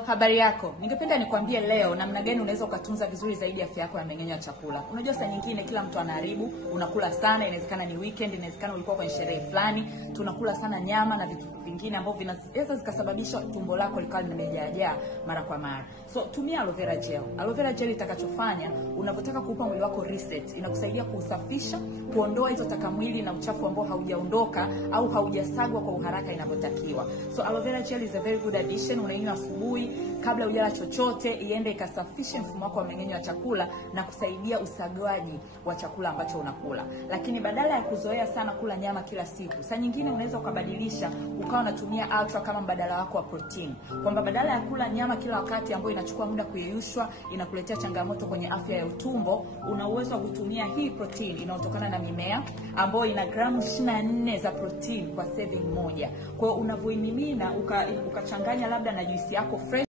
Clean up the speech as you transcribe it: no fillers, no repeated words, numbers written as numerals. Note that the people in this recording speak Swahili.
Habari yako. Ningependa nikwambie leo namna gani unaweza ukatunza vizuri zaidi afya yako ya mmeng'enyo wa chakula. Unajua saa nyingine kila mtu anaharibu, unakula sana, inawezekana ni weekend, inawezekana ulikuwa kwenye sherehe fulani, tunakula sana nyama na vitu vingine ambavyo vinaweza zikasababisha tumbo lako likawa limejaa mara kwa mara. So tumia aloe vera gel. Aloe vera gel itakachofanya, unapotaka kuupa mwili wako reset, inakusaidia kusafisha, kuondoa hizo taka mwili na uchafu ambao haujaondoka au haujasagwa kwa uharaka inavyotakiwa. So aloe vera gel is a very good addition. Unainywa asubuhi kabla hujala chochote, iende ikasafishe mfumo wako wa mmeng'enyo wa chakula na kusaidia usagwaji wa chakula ambacho unakula. Lakini badala ya kuzoea sana kula nyama kila siku, saa nyingine unaweza ukabadilisha ukawa unatumia ultra kama mbadala wako wa protein. Kwamba badala ya kula nyama kila wakati ambayo inachukua muda kuyeyushwa, inakuletea changamoto kwenye afya ya utumbo, una uwezo wa kutumia hii protein inayotokana na mimea ambayo ina gramu 24 za protein kwa serving moja. Kwa hiyo unavyoimimina ukachanganya labda na juisi yako fresh